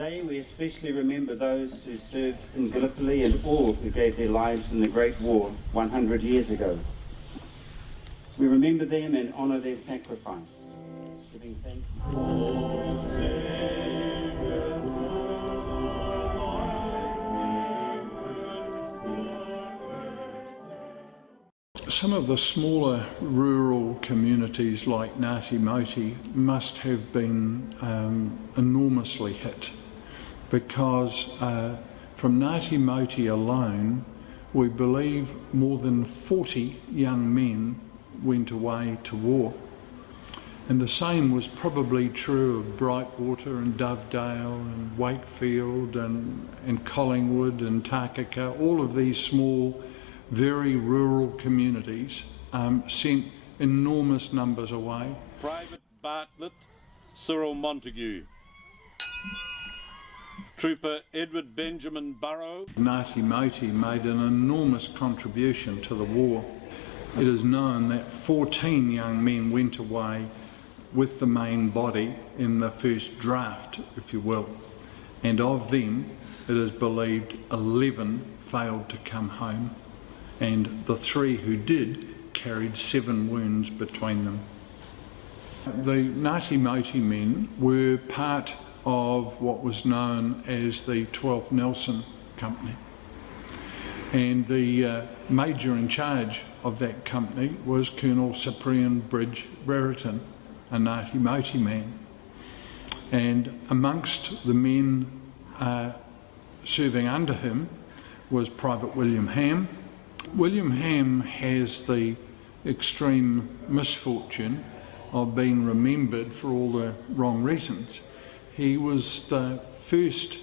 Today we especially remember those who served in Gallipoli and all who gave their lives in the Great War 100 years ago. We remember them and honour their sacrifice, giving thanks. Some of the smaller rural communities like Ngatimoti must have been enormously hit, because from Ngatimoti alone we believe more than 40 young men went away to war. And the same was probably true of Brightwater and Dovedale and Wakefield and Collingwood and Takaka. All of these small, very rural communities sent enormous numbers away. Private Bartlett Cyril Montague, Trooper Edward Benjamin Burrow. Ngatimoti made an enormous contribution to the war. It is known that 14 young men went away with the main body in the first draft, if you will, and of them it is believed 11 failed to come home, and the 3 who did carried 7 wounds between them. The Ngatimoti men were part of what was known as the 12th Nelson Company, and the major in charge of that company was Colonel Cyprian Brereton, a Ngatimoti man. And amongst the men serving under him was Private William Ham. William Ham has the extreme misfortune of being remembered for all the wrong reasons. He was the first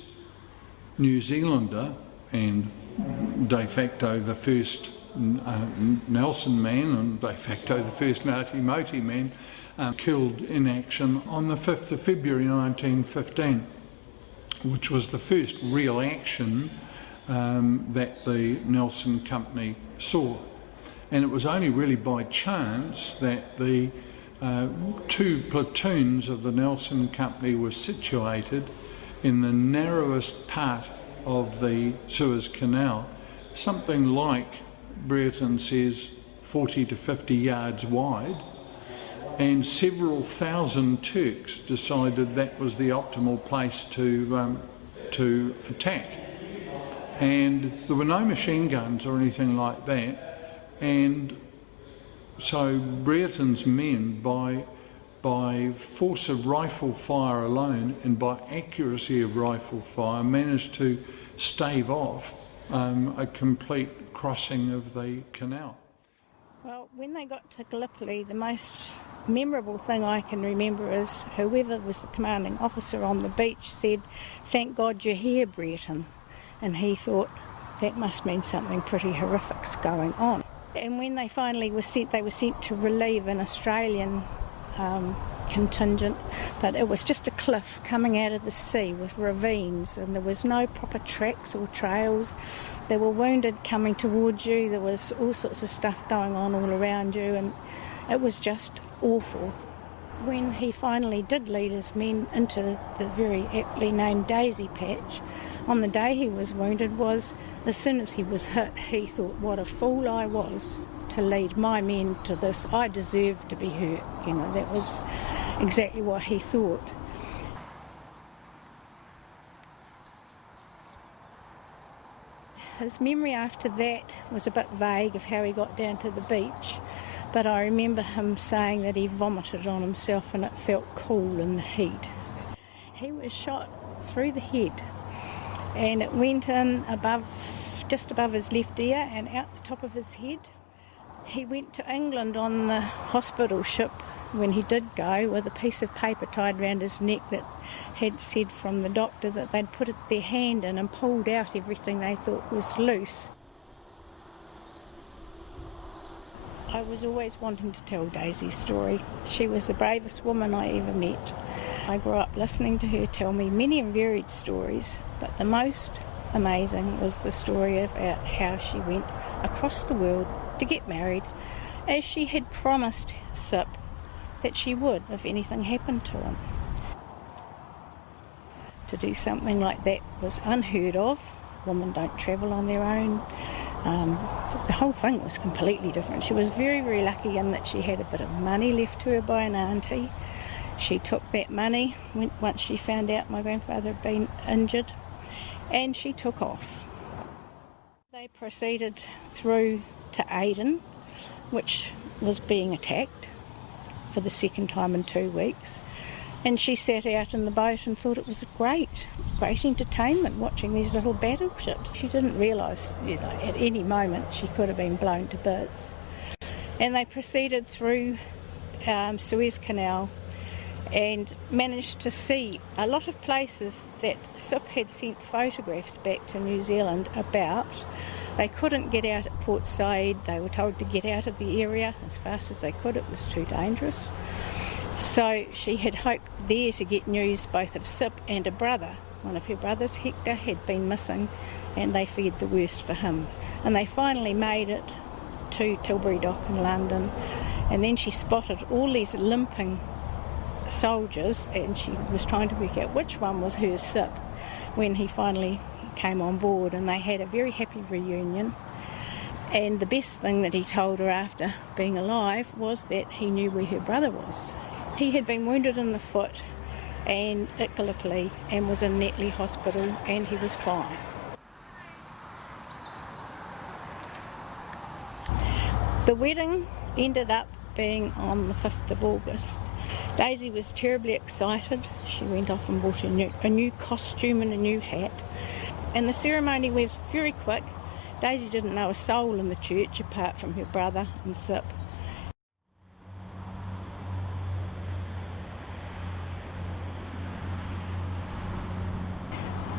New Zealander and de facto the first Nelson man and de facto the first Ngatimoti man killed in action on the 5th of February 1915, which was the first real action that the Nelson Company saw. And it was only really by chance that the 2 platoons of the Nelson Company were situated in the narrowest part of the Suez Canal, something like, Brereton says, 40 to 50 yards wide, and several thousand Turks decided that was the optimal place to attack. And there were no machine guns or anything like that, and so Brereton's men, by force of rifle fire alone and by accuracy of rifle fire, managed to stave off a complete crossing of the canal. Well, when they got to Gallipoli, the most memorable thing I can remember is whoever was the commanding officer on the beach said, "Thank God you're here, Brereton." And he thought that must mean something pretty horrific's going on. And when they finally were sent, they were sent to relieve an Australian contingent, but it was just a cliff coming out of the sea with ravines, and there was no proper tracks or trails. There were wounded coming towards you, there was all sorts of stuff going on all around you, and it was just awful. When he finally did lead his men into the very aptly named Daisy Patch, on the day he was wounded, was as soon as he was hit, he thought, what a fool I was to lead my men to this. I deserved to be hurt. You know, that was exactly what he thought. His memory after that was a bit vague of how he got down to the beach, but I remember him saying that he vomited on himself and it felt cool in the heat. He was shot through the head, and it went in just above his left ear and out the top of his head. He went to England on the hospital ship when he did go, with a piece of paper tied round his neck that had said from the doctor that they'd put their hand in and pulled out everything they thought was loose. I was always wanting to tell Daisy's story. She was the bravest woman I ever met. I grew up listening to her tell me many and varied stories, but the most amazing was the story about how she went across the world to get married, as she had promised Sip that she would if anything happened to him. To do something like that was unheard of. Women don't travel on their own. The whole thing was completely different. She was very, very lucky in that she had a bit of money left to her by an auntie. She took that money once she found out my grandfather had been injured, and she took off. They proceeded through to Aden, which was being attacked for the second time in 2 weeks. And she sat out in the boat and thought it was great entertainment watching these little battleships. She didn't realise, at any moment she could have been blown to bits. And they proceeded through Suez Canal and managed to see a lot of places that SIP had sent photographs back to New Zealand about. They couldn't get out at Port Said. They were told to get out of the area as fast as they could. It was too dangerous. So she had hoped there to get news both of SIP and a brother. One of her brothers, Hector, had been missing, and they feared the worst for him. And they finally made it to Tilbury Dock in London, and then she spotted all these limping soldiers, and she was trying to work out which one was her SIP when he finally came on board, and they had a very happy reunion. And the best thing that he told her after being alive was that he knew where her brother was. He had been wounded in the foot and at Gallipoli and was in Netley Hospital, and he was fine. The wedding ended up being on the 5th of August. Daisy was terribly excited. She went off and bought a new costume and a new hat. And the ceremony was very quick. Daisy didn't know a soul in the church apart from her brother and SIP.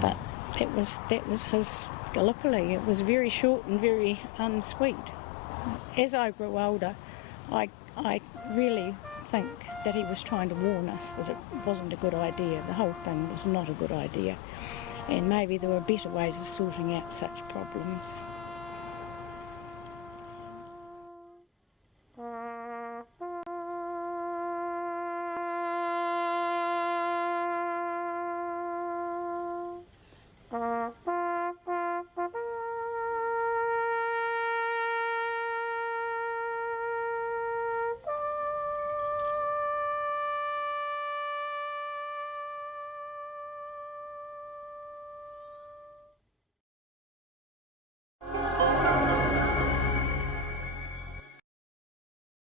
But that was his Gallipoli. It was very short and very unsweet. As I grew older, I really think that he was trying to warn us that it wasn't a good idea. The whole thing was not a good idea. And maybe there were better ways of sorting out such problems.